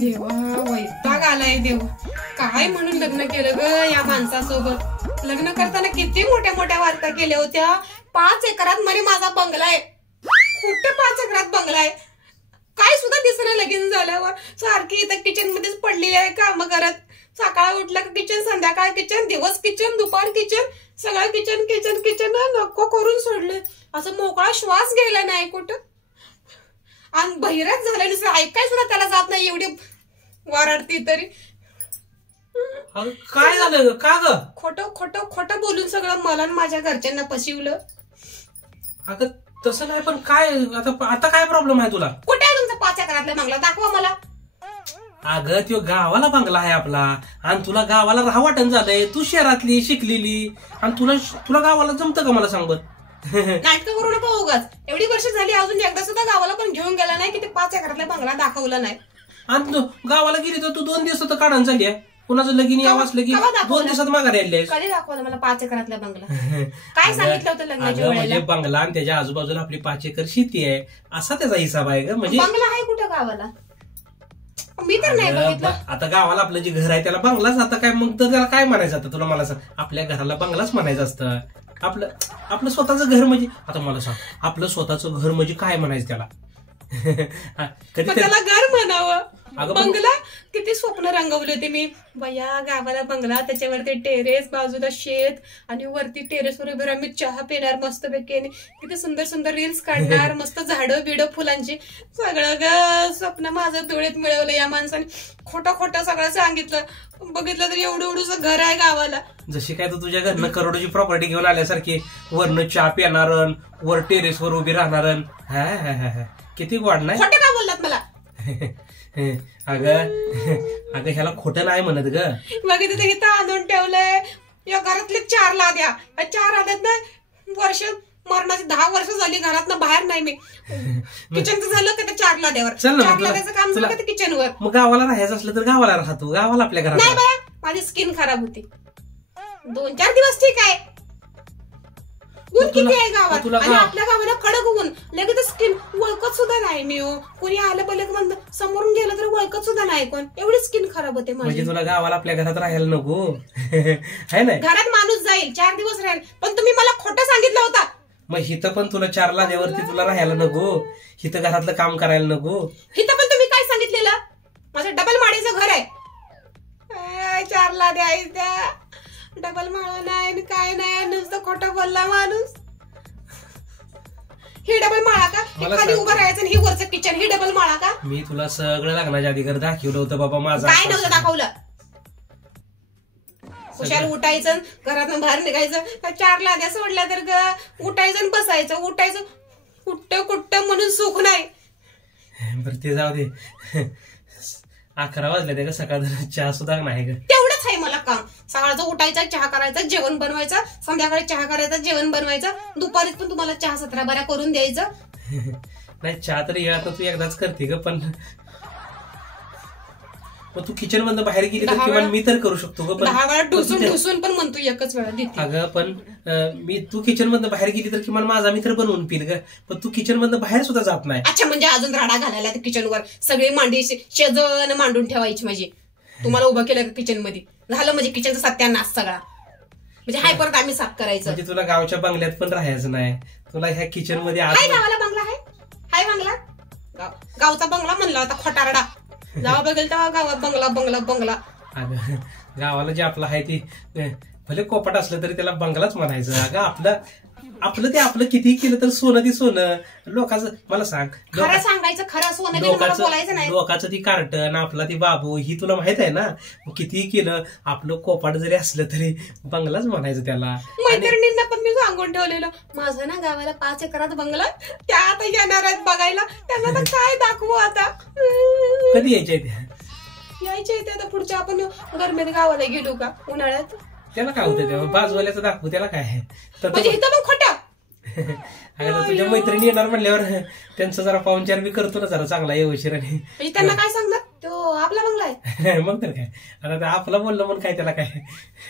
देवा वैताग आलाय देवा. काय म्हणून लग्न केलं ग या माणसासोबत. लग्न करताना किती मोठ्या मोठ्या वार्ता केल्या होत्या. 5 एकरात मध्ये माझा बंगला आहे. कुठे 5 एकरात बंगला आहे काय सुद्धा दिसणं. लगीन झाल्यावर सारखी इथं किचन मध्येच पडलेली आहे काम करत. सकाळ उठलं का किचन, संध्याकाळ किचन, दिवस किचन, दुपार किचन, सगळं किचन किचन किचन. नको करून सोडले. असं मोकळा श्वास घ्यायला नाही कुठं. आणि बहिरच झालं नसतं. ऐकाय सुद्धा त्याला जात नाही. एवढी वरडती तरी. काय झालं का ग? खोटं खोटं खोटं बोलून सगळं मला माझ्या घरच्यांना फसवलं. अगं तसं नाही पण काय आता काय प्रॉब्लेम आहे तुला? कुठे आहे तुमचा 5 एकरातला बंगला दाखवा मला. अगं तो गावाला बंगला आहे आपला आणि तुला गावाला राहा वाटण झालंय. तू शहरातली शिकलेली आणि तुला गावाला जमतं का मला सांग बर? नाटकं करू नका उगाच. एवढी वर्ष झाली अजून एकदा सुद्धा गावाला पण घेऊन गेला नाही की ते 5 एकरातला बंगला दाखवला नाही. आणि गावाला गेली तर तू 2 दिवस तर काढून झाली आहे. कुणाचं लगीन यावं असलं की 2 दिवसात माघारी आली. कधी दाखवलं मला 5 एकरातला बंगला? काय सांगितलं होतं लग्नाच्या म्हणजे वेळेला? बंगला आणि त्याच्या आजूबाजूला आपली 5 एकर शेती आहे असा त्याचा हिसाब आहे ग. म्हणजे बंगला आहे कुठं गावाला? मी तर नाही बघितलं. आता गावाला आपलं जे घर आहे त्याला बंगलाच. आता काय मग तर त्याला काय म्हणायचं? आता तुला मला सांग, आपल्या घराला बंगलाच म्हणायचं असतं. आपलं स्वतःचं घर म्हणजे आता मला सांग आपलं स्वतःचं घर म्हणजे काय म्हणायचं त्याला? कधी त्याला घर म्हणावं. बंगला किती स्वप्न रंगवले होते मी. बया गावाला बंगला, त्याच्यावरती टेरेस, बाजूला शेत आणि वरती टेरेसवर उभे राहून मी चहा पिणार मस्त पैकी. किती सुंदर सुंदर रील्स काढणार. मस्त झाडं बिडं फुलांची. सगळं ग स्वप्न माझं डोळ्यात मिळवलं या माणसाने. खोटं खोटं सगळं सांगितलं. बघितलं तर एवढं एवढंच घर आहे गावाला. जशी काय तू तुझ्या घरनं करोडोची प्रॉपर्टी घेऊन आल्यासारखी वरनं चहा पिणार, वर टेरेसवर उभी राहणार. किती गोड नाही. खोटं काय बोललात मला? अगं ह्याला खोटं नाही म्हणत ग. बघितलं इथं आणून ठेवलंय. या घरातले 4 लाद्या. 4 लाद्यात ना वर्ष मरणाची 10 वर्ष झाली घरातनं बाहेर नाही मी. किचनचं झालं का त्या 4 लाद्यावर. 4 लाद्याचं काम झालं का ते किचनवर. मग गावाला राहायचं असलं तर गावाला राहतो. गावाला आपल्या घरात नाही बाया. माझी स्किन खराब होती. 2-4 दिवस ठीक आहे. ऊन किती आहे गावात आणि आपल्या गावाला कडक ऊन. लगेच स्किन वळकत सुद्धा नाही मी. कोणी आलं पहिले म्हणत समोरून गेलं तर वळकत सुद्धा नाही कोण. एवढी स्किन खराब होते माझी. म्हणजे तुला गावाला आपल्या घरात राहायला नको आहे ना? घरात माणूस जाईल 4 दिवस राहील पण तुम्ही मला खोटं सांगितलं होतं. मग हिथं पण तुला 4 लाद्यावरती तुला राहायला नको. हिथं घरातलं काम करायला नको. हिथं पण तुम्ही काय सांगितलेलं? माझं डबल माळीचं घर आहे. 4 लाद्या आहे त्या. डबल माळा नाही काय नाही. नुसतं खोटं बोलला माणूस. ही डबल माळा का? खाली उभं राहायचं आणि ही वरचं किचन. ही डबल माळा का? मी तुला सगळं लग्नाच्या आधी घर दाखवलं होतं बाबा माझं. काय नव्हतं दाखवलं? हुशार उठायचं घरातून बाहेर निघायचं. 4 लाद्या सोडल्या तर उठायचं बसायचं. उठायचं कुठं म्हणून सुख नाही. बरं ते जाऊ दे. 11 वाजले ते का सकाळ चहा सुद्धा नाही ग. तेवढंच आहे मला काम. सकाळचं उठायचं, चहा करायचं, जेवण बनवायचं. संध्याकाळी चहा करायचं, जेवण बनवायचं. दुपारीच पण तुम्हाला चहा 17 बऱ्या करून द्यायचं. नाही चहा तरी या तू एकदाच करते ग. पण तू किचन मधून बाहेर गेली तर किंवा मी तर करू शकतो ग. 10 वेळा ढुसून पण म्हणतो एकच वेळा देते. अगं पण तू किचन मधून बाहेर गेली तर किमान माझा मित्र बनवून पिल ग. पण तू किचन मधून बाहेर सुद्धा जात नाही. अच्छा म्हणजे अजून राडा घालायला किचनवर. सगळी मांडी शेजन मांडून ठेवायची माझी. तुम्हाला उभं केलं का किचन मध्ये झालं म्हणजे किचनचा सत्यानाश सगळा. म्हणजे हाय परत आम्ही साफ करायचं. म्हणजे तुला गावच्या बंगल्यात पण राहायचं नाही. तुला ह्या किचन मध्ये गावाला बंगला आहे. हाय बंगला. गावचा बंगला म्हणला होता खोटारडा. जेव्हा बघेल तेव्हा गावात बंगला बंगला बंगला. अगं गावाला जे आपलं आहे ते भले कोपट असलं तरी त्याला बंगलाच म्हणायचं. अगं आपलं ते आपलं कितीही केलं तर सोनं ती सोनं. लोकांचं मला सांग खरं सांगायचं. खरं सोनं बोलायचं नाही. लोकांचं ती कार्टन आपला ती बाबू ही तुला माहित आहे ना. कितीही केलं आपलं कोपाट जरी असलं तरी बंगलाच म्हणायचं त्याला. मैत्रिणींना पण मी सांगून ठेवलेलं माझं ना गावाला 5 एकरात बंगला. त्या आता येणार आहेत बघायला. त्यांना तर काय दाखवू आता. कधी यायच्या इथे आता पुढच्या आपण गरमीत गावाला गेलो का उन्हाळ्यात. त्याला काय होतं तेव्हा बाजूवाल्याचं दाखवू त्याला काय. म्हणजे इथं पण खोटं. अगं तुझ्या मैत्रिणी येणार म्हणल्यावर त्यांचा जरा पाहुणचार मी करतो ना जरा चांगला व्यवस्थित. आणि त्यांना काय सांगणार तो आपला बंगला आहे. मग तर काय आता आपलं बोललं म्हणून काय त्याला काय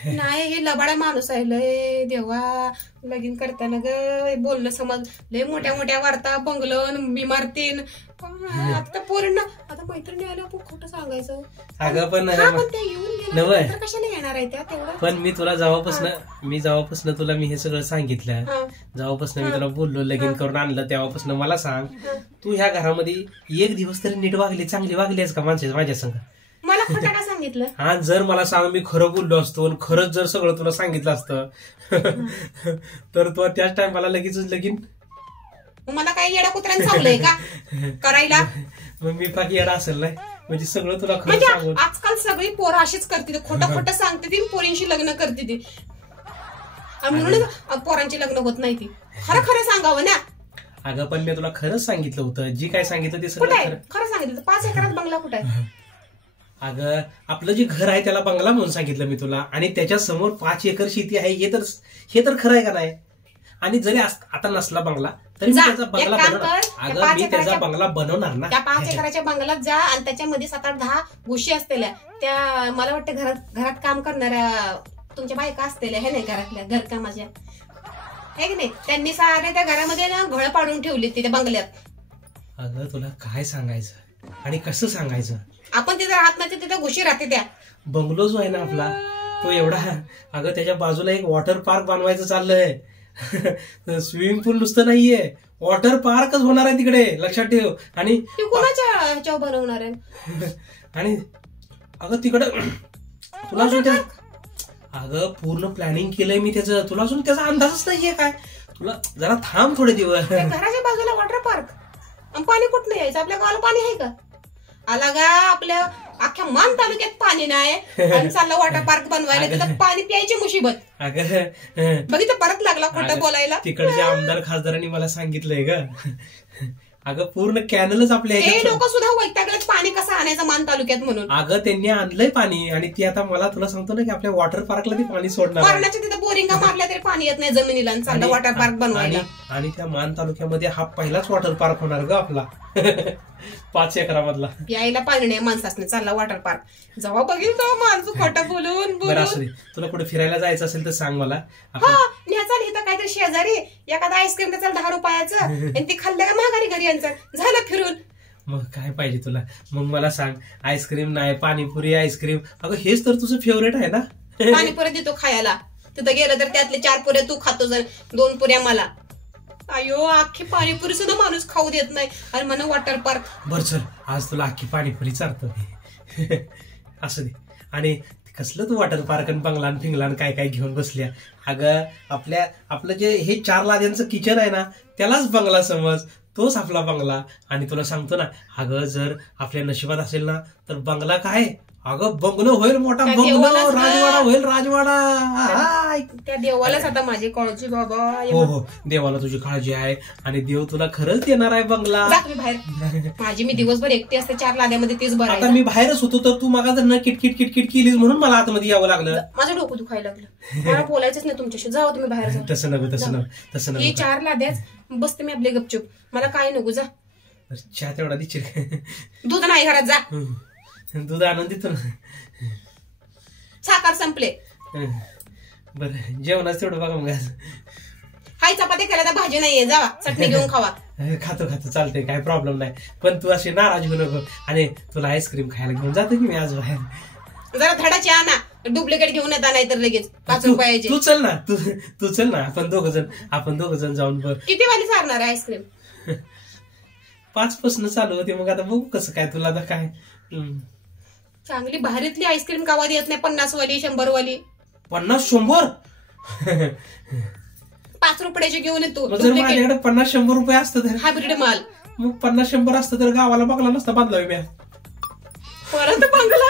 नाही. हे लबाडा माणूस आहे लय देवा. लगीन करताना ग बोलणं समज लय मोठ्या मोठ्या वार्ता बंगलन इमारतीन. आता पूर्ण आता मैत्रिणी आल्या आपण खोटं सांगायचं. अगं पण हा, पण त्या येऊन गेल्या नव्हे. तर कशाला येणार आहे त्या तेवढं. पण मी तुला जेव्हापासून तुला मी हे सगळं सांगितलं, हा. जेव्हापासून मी तुला बोललो लगीन करून आणलं तेव्हापासून मला सांग, तू ह्या घरामध्ये एक दिवस तरी नीट वागली, चांगली वागलीस का माझ्या संग? मला खोटं का सांगितलं? हा, जर मला सांग मी खरं बोललो असतो आणि खरंच जर सगळं तुला सांगितलं असतं तर तू त्याच टाइमला लगीन मला काही येडा कुत्र्याने चावलंय का करायला? मग मी बाकी येडा असेल नाही म्हणजे सगळं तुला खरं म्हणजे सांगून. आजकाल सगळी पोरं अशीच करते, खोटं खोटं सांगते ती, पोरींशी लग्न करते ती, आणि म्हणून पोरांची लग्न होत नाही ती. खरं खरं सांगावं ना. अगं पण मी तुला खरंच सांगितलं होतं, जी काय सांगितलं ते कुठे सगळं आहे? खरं. खरं सांगितलं. 5 एकरात बंगला कुठे आहे? अगं आपलं जे घर आहे त्याला बंगला म्हणून सांगितलं मी तुला, आणि त्याच्या समोर 5 एकर शेती आहे, हे तर खरं आहे का नाही? आणि जरी आता नसला बंगला तरी मी जा, त्याचा बंगला एक काम बनवणार. कर, त्या अगं 5 मी त्याचा एकराच्या बंगला बनवणार ना. त्या 5 एकराच्या बंगलात जा आणि त्याच्यामध्ये 7-8-10 गोष्टी असलेल्या, त्या मला वाटतं घरात काम करणाऱ्या तुमच्या बायका असलेल्या हे नाही, घरातल्या घरकामाच्या आहे की नाही, त्यांनी सारे त्या घरामध्ये ना घोळ पाडून ठेवली त्या बंगल्यात. अगं तुला काय सांगायचं आणि कसं सांगायचं? आपण तिथे राहत नाही, तिथे घुशी राहते त्या. बंगलो जो आहे ना आपला तो एवढा, अगं त्याच्या बाजूला एक वॉटर पार्क बनवायचं चाललंय. स्विमिंग पूल नुसतं नाहीये, वॉटर पार्कच होणार आहे तिकडे, लक्षात ठेव. आणि ती कोणाच्या ह्याच्यावर बनवणार आहे? आणि अगं तिकडं तुला अजून अगं पूर्ण प्लॅनिंग केलंय मी त्याचं, तुला अजून त्याचा अंदाजच नाहीये काय? तुला जरा थांब थोडे दिवस. त्या घराच्या बाजूला वॉटर पार्क, आणि पाणी कुठं यायचं? आपल्या गावाला पाणी आहे का? आला गा आपल्या अख्ख्या मान तालुक्यात पाणी नाही आणि चाललं वॉटर पार्क बनवायला, तिथं पाणी प्यायची मुसीबत. अगं बघितलं परत लागला खोटं बोलायला. तिकडच्या आमदार खासदारांनी मला सांगितलंय ग. अगं पूर्ण कॅनलच आपल्या हे ह्याच्यात. लोक सुद्धा वैतागलेत पाणी कसं आणायचं मान तालुक्यात म्हणून. अगं त्यांनी आणलंय पाणी, आणि ती आता मला तुला सांगतो ना की आपल्या वॉटर पार्कला ती पाणी सोडणार आहे. मरणाच्या तिथं बोरिंगा मारल्या तरी पाणी येत नाही जमिनीला, आणि चाललं वॉटर पार्क बनवायला. आणि त्या मान तालुक्यामध्ये हा पहिलाच वॉटर पार्क होणार ग आपला. 5 एकरामधला. यायला पाणी नाही माणसाने, चालला वॉटर पार्क. जेव्हा बघील तेव्हा माणसं खोटं बोलून बरं असू दे, तुला कुठे फिरायला जायचं असेल तर सांग मला. हा न्याचाल इथं काहीतरी शेजारी एखादा आईस्क्रीम द्यायचा 10 रुपयाचं, आणि ती खाल्लं का माघारी घरी यांचं झालं फिरून. मग काय पाहिजे तुला? मग मला सांग, आईस्क्रीम नाही, पाणीपुरी, आईस्क्रीम, अगं हेच तर तुझं फेवरेट आहे ना. पाणीपुरी देतो खायला, तिथं गेलं तर त्यातले 4 पुऱ्या तू खातो, 2 पुऱ्या मला. अयो अख्खी पाणीपुरी सुद्धा माणूस खाऊ देत नाही, आणि म्हणून वॉटर पार्क. बर चल, आज तुला अख्खी पाणीपुरी चालतो. असू दे. आणि कसलं तू वॉटर पार्क आणि बंगला आणि फिंगला आणि काय काय घेऊन बसल्या? अगं आपलं जे हे 4 लाद्यांचं किचन आहे ना, त्यालाच बंगला समज, तोच आपला बंगला. आणि तुला सांगतो ना, अगं जर आपल्या नशिबात असेल ना तर बंगला काय, अगं बंगलो होईल, मोठा त्या बंगलो, देवालाच ना. राजवाडा होईल, राजवाडा. त्या देवालाच आता माझी काळजी बाबा. हो हो, देवाला तुझी काळजी आहे, आणि देव तुला खरंच देणार आहे बंगला. जा तुम्ही बाहेर. माझी मी दिवसभर एकटी असते 4 लाद्यामध्ये, तीच बरं आता आहे. मी बाहेरच होतो तर तू मागा जर किटकिट किटकिट केलीस म्हणून मला आतमध्ये यावं लागलं. माझं डोकं दुखायला लागलं, मला बोलायचंच नाही तुमच्याशी. जाऊ तुम्ही बाहेर जा. तसं ही नको. 4 लाद्याच बसते मी आपले गपचूप, मला काय नको. जा, चहा तेवढा दे चिर. दूध नाही घरात. जा, दूध आणून देतो ना. साखर संपले. बरं जेवणाच तेवढं बघा मग. हाय चपाती करायला भाजी नाहीये, जावा चटणी घेऊन खावा. खातो चालतंय, काय प्रॉब्लेम नाही. पण तू अशी नाराज होऊ नको. आणि तुला आईस्क्रीम खायला घेऊन जातो की मी आज बाहेर. जरा धडाची आणा, डुप्लिकेट घेऊन येता नाही तर लगेच 5 रुपयाची. तू चल ना, तू चल ना, आपण दोघ जण जाऊन बघ. किती वाली सारणार आहे आईस्क्रीम? 5 पासून चालू होते, मग आता बघू कसं काय तुला आता काय. चांगली भारीतली आईस्क्रीम कावा देत नाही, 50 वाली 100 वाली. 50-100? 5 रुपयाची घेऊन येतो. जर माझ्याकडे 50-100 रुपये असतं तर, हायब्रिड माल. मग 50-100 असतं तर गावाला बघला नसता बांधला मी. परत बंगला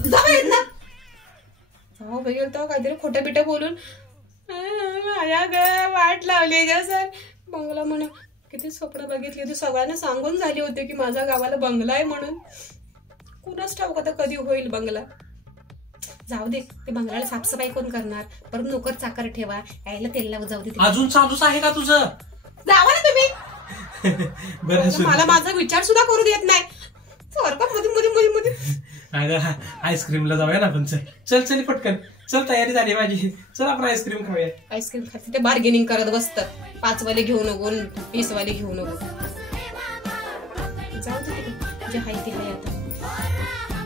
जाऊ ना. जाऊ बघेल तर काहीतरी खोटं बिटं बोलून माझ्या वाट लावली ग सर. बंगला म्हणे किती स्वप्न बघितली होती, सगळ्यांना सांगून झाली होती की माझ्या गावाला बंगला आहे म्हणून. कुणाच ठाऊक आता कधी होईल बंगला. जाऊ दे, ते बंगल्याला साफसफाई कोण करणार, परत नोकर चाकर ठेवा, यायला तेल लावून जाऊ दे. अजून चालूच आहे का तुझं? जावा ना तुम्ही. मला माझा विचार सुद्धा करू देत नाही. सारखं मध्ये मध्ये मध्ये मध्ये अगं आईस्क्रीमला जाऊया ना आपण. चल चल चल पटकन चल, तयारी झाली माझी. चल आपण आईस्क्रीम खाऊया. आईस्क्रीम खाते ते बार्गेनिंग करत बसतात. 5 वाले घेऊ नको, 20 वाले घेऊ नको. जाऊ दे, जे हाय ते हाय आता.